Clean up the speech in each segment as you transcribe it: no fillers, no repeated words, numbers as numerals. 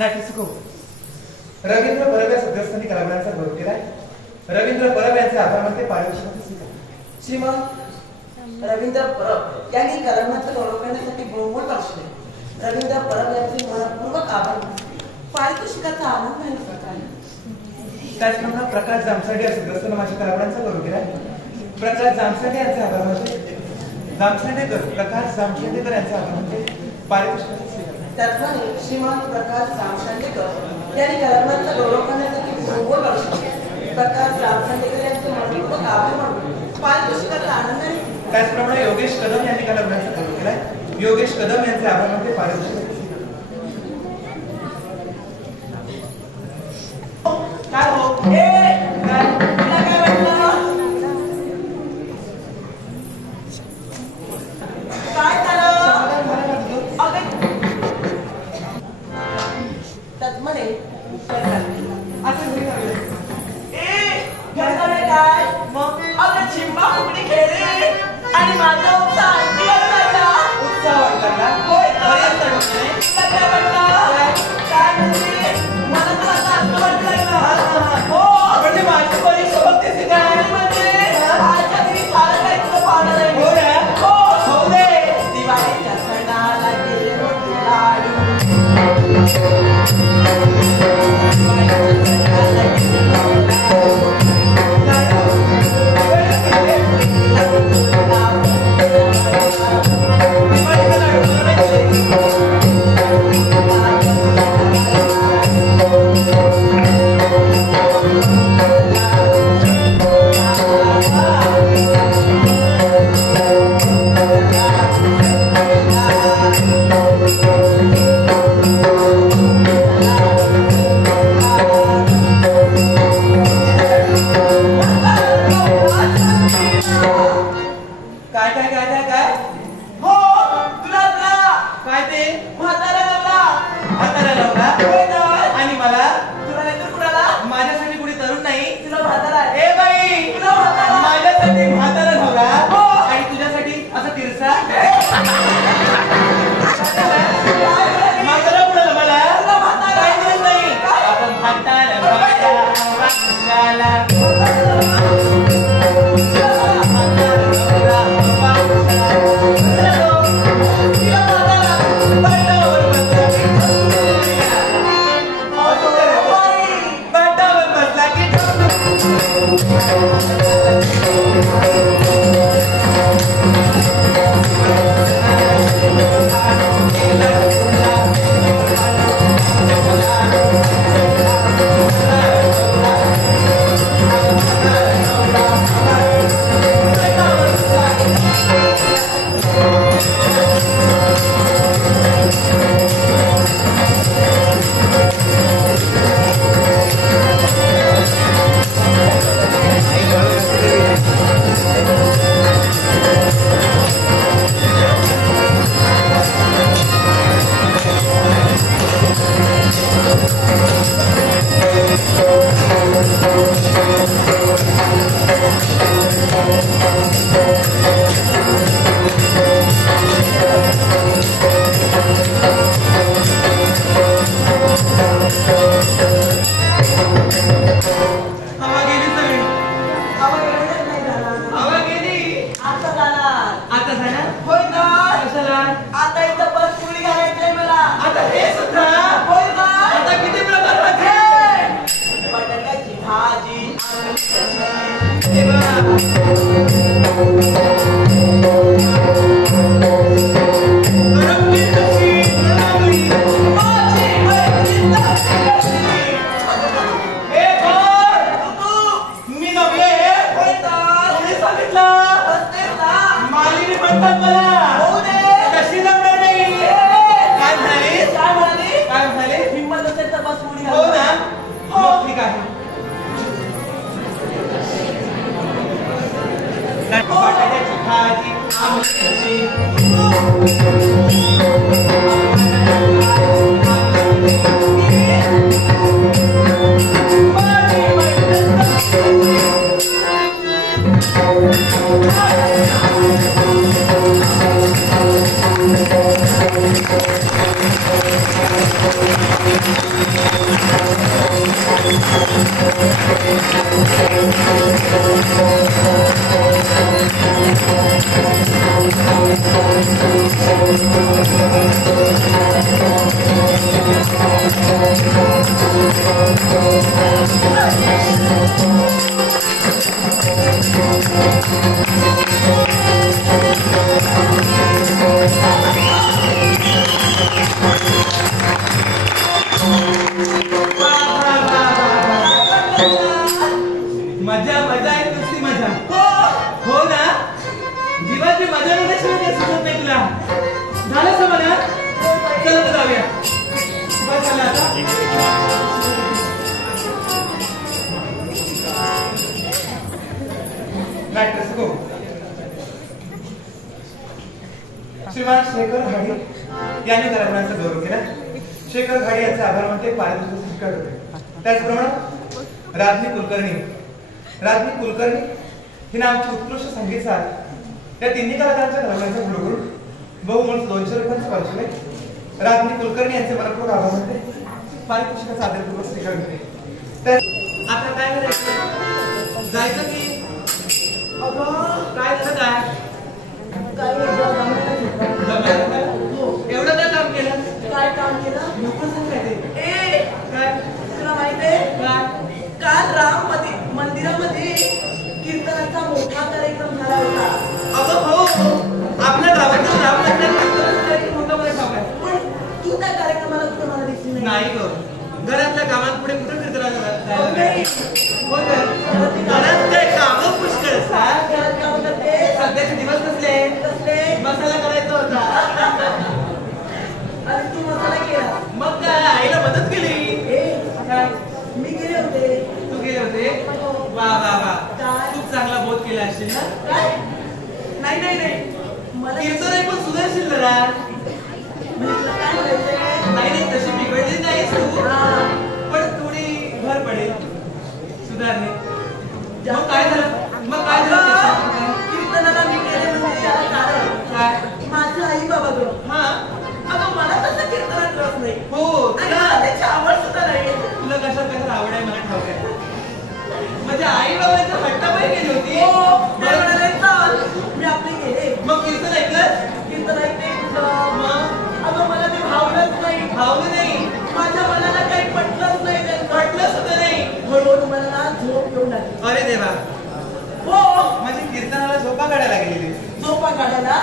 नाट्यसुख रवींद्र परब या सदस्यांनी कलाकारांचा गौरव केलाय. रवींद्र परब यांचे आभार मानते पारितोषिकाचे स्वीकार. श्रीमान रवींद्र परब यांनी कलाकारांचा गौरव करण्यासाठी बहुमोल बक्षले. रवींद्र परब यांचे मनपूर्वक आभार मानते. पारितोषिकाचा आनंद आहे प्रकारे. त्याचप्रमाणे प्रकाश जामसाडे या सदस्यांनी माझ्या कलाकारांचा गौरव केलाय. प्रकाश जामसाडे यांचे आभार मानते. जामसाडेकर प्रकाश जामसाडेकर यांचे आभार मानते पारितोषिकाचे स्वीकार. त्याचप्रमाणे श्रीमान प्रकाश जामसाडेकर यांनी कलाकारांचा गौरव करण्यासाठी बहुमोल बक्षले. प्रकाश जामसाडेकर यांचे मनपूर्वक आभार मानते. पारितोषिकाचा आनंद आहे. त्याचप्रमाणे योगेश कदम यांनी कलाकारांचा गौरव केलाय. योगेश कदम यांचे आभार मानते पारितोषिकाचे काय हो तुला काय वाटलं? काय झालं? त्याचमध्ये काय मग अगं चिंबा फुगडी खेळली आणि माझा उत्साह उत्साह वाटला. काय वाटलं? काय म्हणजे मला तर आता असं वाटलंय ना. हो म्हणजे माझी परीक्षा बघतेस काय म्हणजे आजच्या घरी फार काही तुला पाहणार आहे. हो रे हो दे. दिवाळीच्या सणाला गेले होते लाडू. श्रीमान शेखर घाडी यांनी कलाकारांचा गौरव केला. शेखर घाडी यांचे आभार मानते पारितोषिक स्वीकार होते. त्याचप्रमाणे राजनी कुलकर्णी हिने आमची उत्कृष्ट संगीत साथ या तिन्ही कलाकारांच्या कलाकारांचा गौरव करून बहुमूल्य 200 रुपयांचे स्पॉन्सर आहे. राजनी कुलकर्णी यांचे मनपूर्वक आभार मानते पारितोषिकाचा आदरपूर्वक स्वीकार होते. तर आता काय करायचं? जायचं की काय झालं? एवढं काय काम केलं? काय काम केलं? नको सांगायचे. काय तुला माहितीये काल राम मंदिरामध्ये कीर्तनाचा मोठा कार्यक्रम झाला होता. अगं हो, आपल्या गावाच्या राम मंदिरात मोठा कार्यक्रम आहे. पण तू त्या कार्यक्रमाला कुठे मला दिसली नाही ग. घरातल्या कामांपुढे कुठे कीर्तनाला नाही. घरात काय कामं पुष्कळ असतात. घरात काम करते. सध्याचे दिवस कसले मसाला करायचा होता. आणि तू मसाला केला. मग काय आईला मदत केली. मी गेले होते. तू गेले होते? वा वा वा, खूप चांगला बोध केला असशील ना. काय? नाही मला कीर्तन ऐकून सुधारशील जरा. काय म्हणायचंय? नाही तशी बिघडली नाहीस तू, पण थोडी भर पडेल सुधारणे. मग काय झालं? कीर्तनाला मी गेले म्हणजे त्याला कारण काय? माझं आई बाबा ग. अगं मला तसं कीर्तनात रस नाही. हो, त्याची आवड सुद्धा नाही. तुला कशात काढायला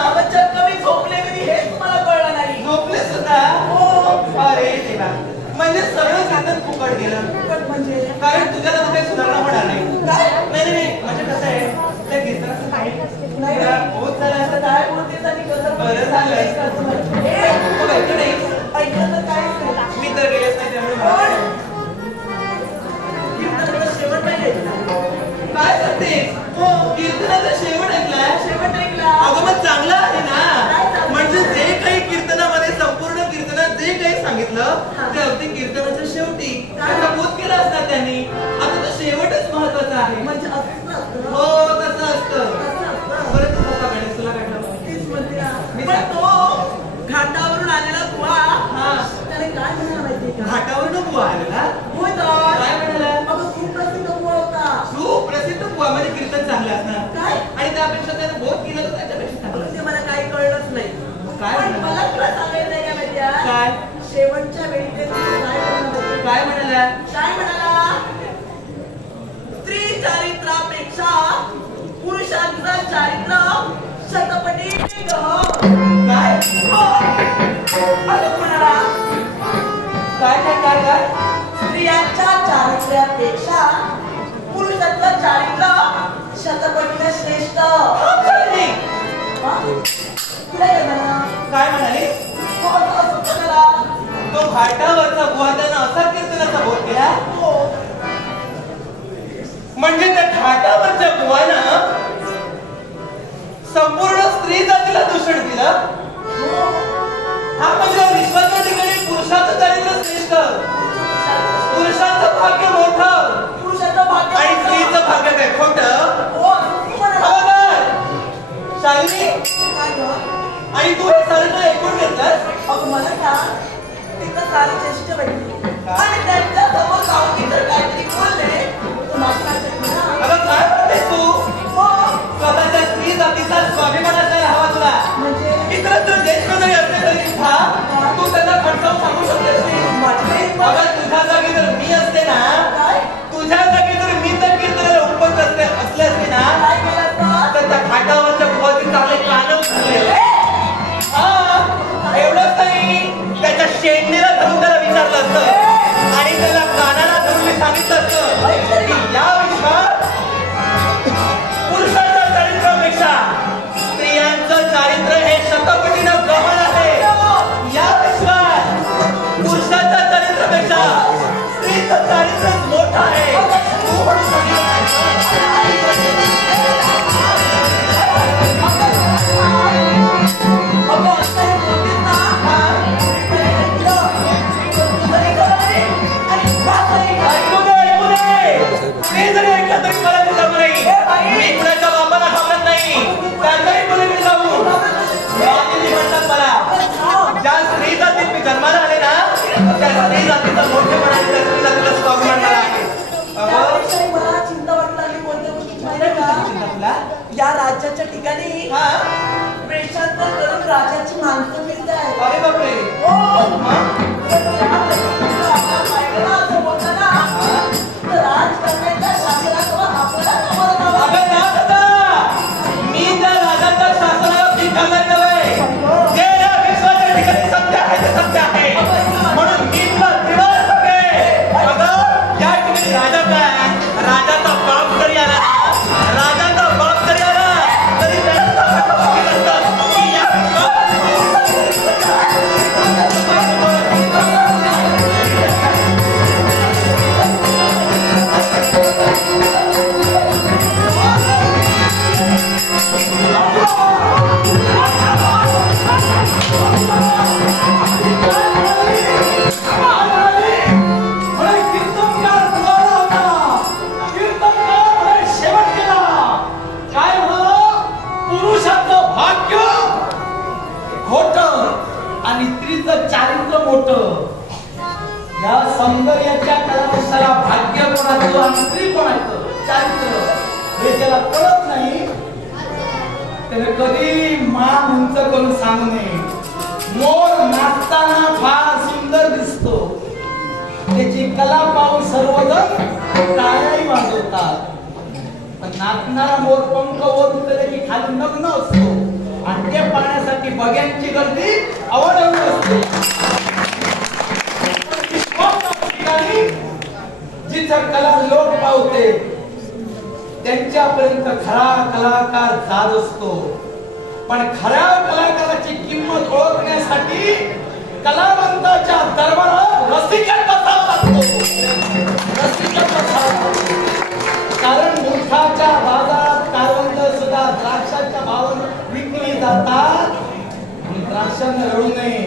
आपण चक्क मी झोपले कधी हे तुम्हाला कळलं नाही. झोपले सुद्धा? हो. अरे देवा, म्हणजे सगळं कीर्तन फुकट गेलं. फुकट म्हणजे कारण तुझ्याला तर काही सुधारणा होणार नाही. नाही म्हणजे कसं आहे त्या कीर्तनाचं काही होत झालं असं काय बोलते बरं झालं ऐकलं तर काय मी तर गेलेच नाही त्यामुळे कीर्तनाचा शेवट नाही काय सांगतेस? कीर्तनाचा शेवट ऐकलाय? शेवट ऐकला. अगं मग चांगलं आहे ना. म्हणजे जे काही कीर्तनामध्ये संपूर्ण कीर्तनात जे काही सांगितलं ते अगदी कीर्तनाच्या शेवटी त्याचा बोध केला असणार त्यांनी. आता तो शेवटच महत्वाचा आहे. म्हणजे असं असतं. हो तसं असतं. बरं तू बघा गणेश तुला काय पण तो घाटावरून आलेला बुवा त्याने काय म्हणाला माहितीये का? घाटावरून बुवा आलेला? होय तर काय म्हणाला? अगं सुप्रसिद्ध बुवा होता. सुप्रसिद्ध बुवा म्हणजे कीर्तन चांगलं असणार काय? आणि त्यापेक्षा त्याने बोध केलं तर त्याच्यापेक्षा चांगलं. ते मला काही कळलंच नाही. काय पण मला तुला सांगायचं नाही का माहितीये? काय? शेवटच्या वेळी ते काय म्हणाला? काय म्हणाला? स्त्री चारित्रापेक्षा पुरुषांचं चारित्र शतपटीने काय? असं म्हणाला. काय? स्त्रियांच्या चारित्र्यापेक्षा पुरुषांचं चारित्र शतपटीने श्रेष्ठ. काय म्हणाले? तो घाटावरचा बुवा त्यानं असा कीर्तनाचा बोध केला. म्हणजे त्या घाटावरच्या बुवानं संपूर्ण स्त्री जातीला दूषण दिलं. हा म्हणजे विश्वाच्या ठिकाणी पुरुषाचं चारित्र्य श्रेष्ठ, पुरुषाचं भाग्य मोठं, पुरुषाचं भाग्य आणि स्त्रीचं भाग्य काय खोटं. शालिनी आणि तू हे सारं ऐकून घेतलंस? मला सांग, तिथं सारी ज्येष्ठ भेटली आणि त्यांच्या समोर जाऊन तर काहीतरी बोलले. अगं काय म्हणतेस तू? स्वतःच्या स्त्री जातीचा स्वाभिमान असायला हवा तुला. इतरत्र ज्येष्ठ जरी असले तरी सुद्धा तू त्यांना खडसावून सांगू शकतेस. अगं तुझ्या जागी जर मी असते ना, तुझ्या जागी जर मी तर कीर्तनाला उपस्थित असले असते ना, तर त्या घाटावरच्या बुवाचे चांगले कानव झाले. एवढंच नाही, त्याच्या शेंडीला धरून त्याला विचारलं असतं आणि त्याला कानाला धरून मी सांगितलं असतं की या विश्वात पुरुषाच्या चारित्र्यापेक्षा स्त्रियांचं चारित्र्य हे शतपटीनं गहन आहे. या विश्वात पुरुषाच्या चारित्र्यापेक्षा स्त्रीचं चारित्र्यच मोठं आहे. या राज्याच्या ठिकाणी वेषांतर करून राजाची माणसं मिळत आहेत. अरे बापरे. राज करण्याच्या शासनासमोर आपल्याला मी त्या राजाच्या शासनाला भीक घालणार नव्हे. जे या विश्वाच्या ठिकाणी सत्य आहे ते सत्य आहे म्हणून मी तुला दिवस सगळे. अगं या ठिकाणी राजा काय, राजाचा बाप जरी आला, राजाचा बाप जरी आला तरी त्याला की या आणि स्त्रीचं चारित्र्य मोठं. या सौंदर्याच्या कलावशाला भाग्य कोणाचं आणि स्त्री कोणाचं चारित्र्य हे त्याला कळत नाही. त्याने कधी मान उंच करून सांगू नये. मोर नाचताना फार सुंदर दिसतो, त्याची कला पाहून सर्वजण टाळ्याही वाजवतात. पण नाचणारा मोर पंख वर उतरले की खाली नग्न असतो आणि ते पाहण्यासाठी बघ्यांची गर्दी अवलंबून असते. जिथं कला लोक पावते त्यांच्यापर्यंत खरा कलाकार जात असतो. पण खऱ्या कलाकाराची किंमत ओळखण्यासाठी कलावंताच्या दरबारात रसिकच बसावा लागतो. रसिकच बसावा लागतो. कारण मुठाच्या बाजारात कारवंत सुद्धा द्राक्षाच्या भावाने विकली जातात. द्राक्षांना रडू नये,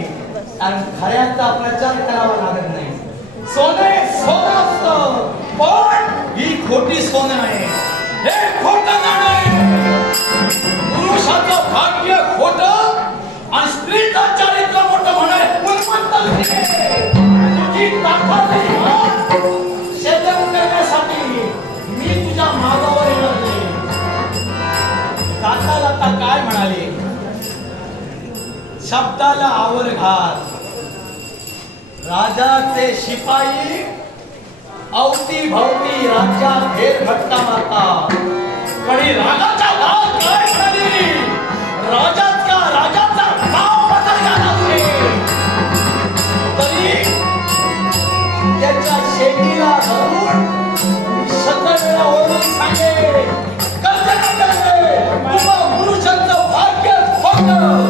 कारण खऱ्याचा प्रचार करावा लागत नाही. सोने सोनं असतं, पण ही खोटी सोनं आहे. हे खोटं नाणं. पुरुषाचं भाग्य खोटं आणि स्त्रीचं चरित्र मोठं म्हणे. तुझी ताकद शेतन करण्यासाठी मी तुझ्या मागावर येणार नाही. जाता जाता काय म्हणाले? शब्दाला आवर घात. राजाचे शिपाई अवती भवती राज्यात फेर भटका मारतात. पण राजाचा भाव काय म्हणाली? राजाचा भाव बदलला नाही. तरी त्याच्या शेतीला धरून शतवेळा ओरडून सांगे, कर्तव्य पुरुषाचं भाग्य खोटं.